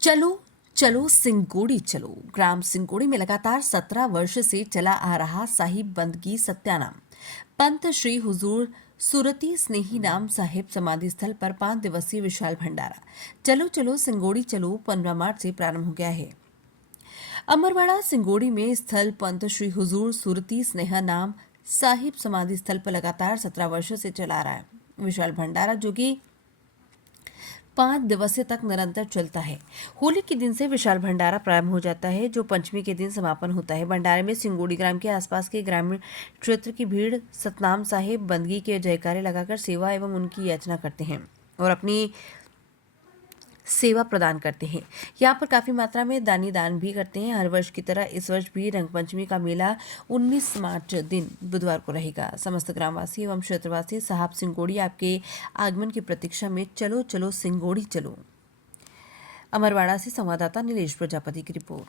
चलो चलो सिंगोड़ी चलो। ग्राम सिंगोड़ी में लगातार 17 वर्ष से चला आ रहा साहिब बंदगी सत्यानाम पंत श्री हुजूर सुरती स्नेही नाम साहिब समाधि स्थल पर 5 दिवसीय विशाल भंडारा चलो चलो सिंगोड़ी चलो 15 मार्च से प्रारंभ हो गया है। अमरवाड़ा सिंगोड़ी में स्थल पंत श्री हुजूर सुरती स्नेहा नाम साहिब समाधि स्थल पर लगातार 17 वर्षों से चला आ रहा है विशाल भंडारा, जो कि 5 दिवसीय तक निरंतर चलता है। होली के दिन से विशाल भंडारा प्रारंभ हो जाता है, जो पंचमी के दिन समापन होता है। भंडारे में सिंगोड़ी ग्राम के आसपास के ग्रामीण क्षेत्र की भीड़ सतनाम साहिब बंदगी के जयकारे लगाकर सेवा एवं उनकी याचना करते हैं और अपनी सेवा प्रदान करते हैं। यहाँ पर काफी मात्रा में दानी दान भी करते हैं। हर वर्ष की तरह इस वर्ष भी रंगपंचमी का मेला 19 मार्च दिन बुधवार को रहेगा। समस्त ग्रामवासी एवं क्षेत्रवासी साहब सिंगोड़ी आपके आगमन की प्रतीक्षा में चलो चलो सिंगोड़ी चलो। अमरवाड़ा से संवाददाता नीलेश प्रजापति की रिपोर्ट।